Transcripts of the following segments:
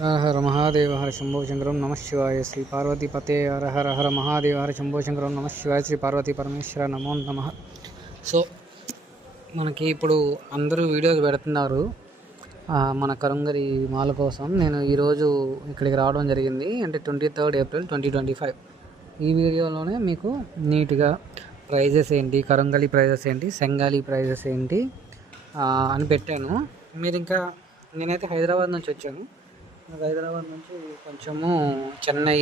హర హర మహాదేవ హర శంభో శంకరం నమ శివాయ శ్రీ పార్వతీపతే హర హర హర మహాదేవ హర శంభో శంకరం నమ శివాయ శ్రీ పార్వతీ పరమేశ్వర నమో నమ. సో మనకి ఇప్పుడు అందరూ వీడియోస్ పెడుతున్నారు మన కరుంగరి మాల కోసం. నేను ఈరోజు ఇక్కడికి రావడం జరిగింది, అంటే 23 ఏప్రిల్ 2025. ఈ వీడియోలోనే మీకు నీట్గా ప్రైజెస్ ఏంటి, కరుంగలి ప్రైజెస్ ఏంటి, సెంగాలి ప్రైజెస్ ఏంటి అని పెట్టాను. మీరు ఇంకా నేనైతే హైదరాబాద్ నుంచి వచ్చాను. నాకు హైదరాబాద్ నుంచి కొంచెము చెన్నై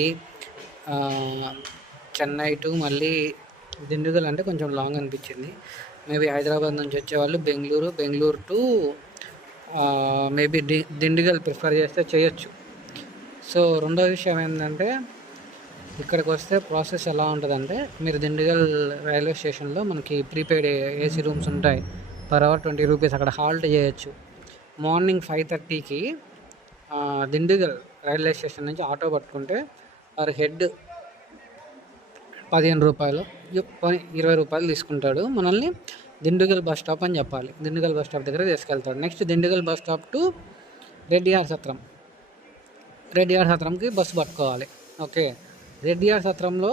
టు మళ్ళీ దిండుగల్ అంటే కొంచెం లాంగ్ అనిపించింది. మేబీ హైదరాబాద్ నుంచి వచ్చేవాళ్ళు Bengaluru to maybe Dindigul prefer చేస్తే చేయొచ్చు. సో రెండో విషయం ఏంటంటే, ఇక్కడికి వస్తే ప్రాసెస్ ఎలా ఉంటుందంటే, మీరు దిండుగల్ రైల్వే స్టేషన్లో మనకి ప్రీపెయిడ్ ఏసీ రూమ్స్ ఉంటాయి. Per hour 20 rupees. అక్కడ హాల్ట్ చేయొచ్చు. మార్నింగ్ 5:30కి దిండుగల్ రైల్వే స్టేషన్ నుంచి ఆటో పట్టుకుంటే పర్ హెడ్ 15 రూపాయలు 20 రూపాయలు తీసుకుంటాడు. మనల్ని దిండుగల్ బస్ స్టాప్ అని చెప్పాలి. దిండుగల్ బస్ స్టాప్ దగ్గర తీసుకెళ్తాడు. Next Dindigul bus stop to Reddiyar సత్రంకి బస్సు పట్టుకోవాలి. ఓకే, రెడ్డియార్ సత్రంలో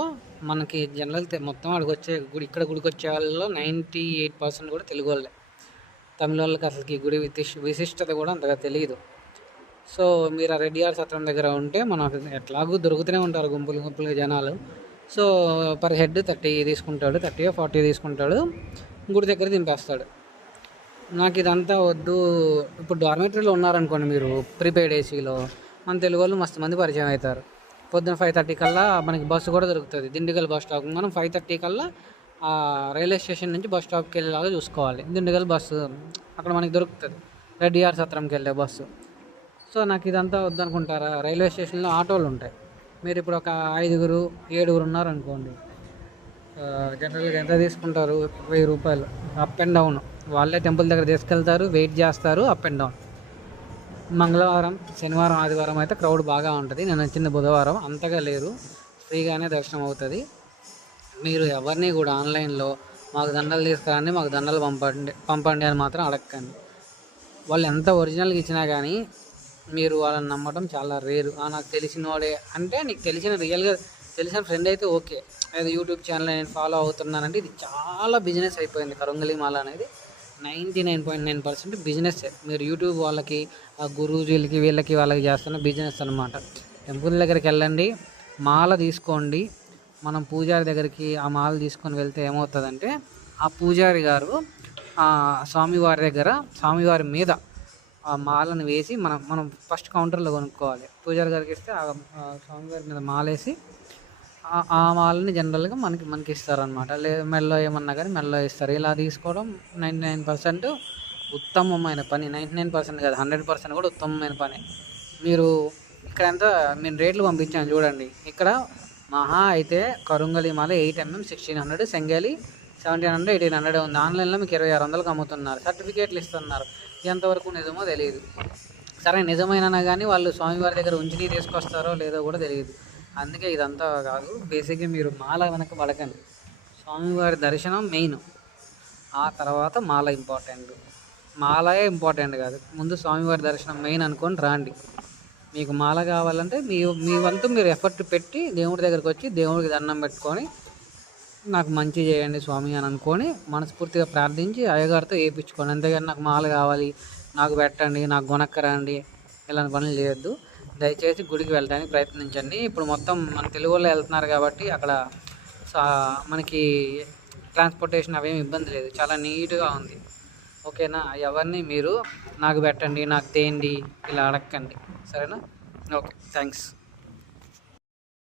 మనకి జనరల్ మొత్తం అక్కడికి వచ్చే గుడికి వచ్చే వాళ్ళలో 98% కూడా తెలుగు వాళ్ళే. తమిళ వాళ్ళకి అసలుకి గుడి విశిష్టత కూడా అంతగా తెలియదు. సో మీరు ఆ రెడ్డియార్ సత్రం దగ్గర ఉంటే మనకు ఎట్లాగూ దొరుకుతూనే ఉంటారు గుంపులుగా జనాలు. సో పర్ హెడ్ 30 తీసుకుంటాడు, 30-40 తీసుకుంటాడు. గుడి దగ్గర దింపేస్తాడు. నాకు ఇదంతా వద్దు. ఇప్పుడు డార్మెటరీలో ఉన్నారనుకోండి మీరు, ప్రీపెయిడ్ ఏసీలో మన తెలుగు వాళ్ళు మస్తు మంది పరిచయం అవుతారు. పొద్దున్న 5:30 కల్లా మనకి బస్సు కూడా దొరుకుతుంది. దిండుగల్ బస్ స్టాప్ మనం 5:30 కల్లా రైల్వే స్టేషన్ నుంచి బస్ స్టాప్కి వెళ్ళేలాగా చూసుకోవాలి. దిండుగల్ బస్సు అక్కడ మనకి దొరుకుతుంది, రెడ్డియార్ సత్రంకి వెళ్ళే బస్సు. సో నాకు ఇదంతా వద్దనుకుంటారా, రైల్వే స్టేషన్లో ఆటోలు ఉంటాయి. మీరు ఇప్పుడు ఒక 5-7 ఉన్నారనుకోండి, జనరల్గా ఎంత తీసుకుంటారు? 1000 రూపాయలు అప్ అండ్ డౌన్. వాళ్ళే టెంపుల్ దగ్గర తీసుకెళ్తారు, వెయిట్ చేస్తారు, అప్ అండ్ డౌన్. మంగళవారం, శనివారం, ఆదివారం అయితే క్రౌడ్ బాగా ఉంటుంది. నేను వచ్చింది బుధవారం, అంతగా లేరు, ఫ్రీగానే దర్శనం అవుతుంది. మీరు ఎవరిని కూడా ఆన్లైన్లో మాకు దండలు తీసుకురండి, మాకు దండలు పంపండి అని మాత్రం అడగకండి. వాళ్ళు ఎంత ఒరిజినల్గా ఇచ్చినా కానీ మీరు వాళ్ళని నమ్మడం చాలా రేరు. నాకు తెలిసిన వాడే అంటే, నీకు రియల్గా తెలిసిన ఫ్రెండ్ అయితే ఓకే. అది యూట్యూబ్ ఛానల్ నేను ఫాలో అవుతున్నానంటే, ఇది చాలా బిజినెస్ అయిపోయింది. కరుంగలి మాల అనేది 99.9% బిజినెస్. మీరు యూట్యూబ్ వాళ్ళకి, గురూజీలకి, వాళ్ళకి చేస్తున్న బిజినెస్ అనమాట. టెంపుల్ దగ్గరికి వెళ్ళండి, మాల తీసుకోండి. మనం పూజారి దగ్గరికి ఆ మాల తీసుకొని వెళ్తే ఏమవుతుందంటే, ఆ పూజారి గారు స్వామివారి మీద ఆ మాలను వేసి మనం ఫస్ట్ కౌంటర్లో కొనుక్కోవాలి. పూజారి గారికి ఇస్తే స్వామివారి మీద మాల వేసి ఆ మాలని జనరల్గా మనకి ఇస్తారనమాట. మెల్లో ఏమన్నా కానీ మెల్లో ఇస్తారు. ఇలా తీసుకోవడం 99% ఉత్తమమైన పని. 99% కాదు, 100% కూడా ఉత్తమమైన పని. మీరు ఇక్కడ ఎంత నేను రేట్లు పంపించాను చూడండి. ఇక్కడ మహా అయితే కరుంగలి మాల 8mm 1600, సెంగలి 1700, 1800 ఉంది. ఆన్లైన్లో మీకు 2600కి అమ్ముతున్నారు. సర్టిఫికేట్లు ఇస్తున్నారు. ఎంతవరకు నిజమో తెలియదు. సరే, నిజమైనా కానీ వాళ్ళు స్వామివారి దగ్గర ఉంచి తీసుకొస్తారో లేదో కూడా తెలియదు. అందుకే ఇదంతా కాదు. బేసిక్గా మీరు మాల వెనక పడకండి. స్వామివారి దర్శనం మెయిన్, ఆ తర్వాత మాల ఇంపార్టెంట్. మాలయే ఇంపార్టెంట్ కాదు, ముందు స్వామివారి దర్శనం మెయిన్ అనుకొని రాండి. మీకు మాల కావాలంటే మీ వంతు మీరు ఎఫర్ట్ పెట్టి దేవుడి దగ్గరికి వచ్చి దేవుడికి దండం పెట్టుకొని, నాకు మంచి చేయండి స్వామి అని అనుకొని మనస్ఫూర్తిగా ప్రార్థించి అయ్యగారితో వేయించుకోండి. అంతేగాని నాకు మాల కావాలి, నాకు పెట్టండి, నాకు కొనక్కరండి, ఇలాంటి పనులు చేయొద్దు. దయచేసి గుడికి వెళ్ళడానికి ప్రయత్నించండి. ఇప్పుడు మొత్తం మన తెలుగు వాళ్ళు వెళ్తున్నారు కాబట్టి అక్కడ మనకి ట్రాన్స్పోర్టేషన్ అవేమి ఇబ్బంది లేదు, చాలా నీట్గా ఉంది. ఓకేనా? ఎవరిని మీరు నాకు పెట్టండి, నాకు తేండి ఇలా అడగండి. సరేనా? Okay, thanks.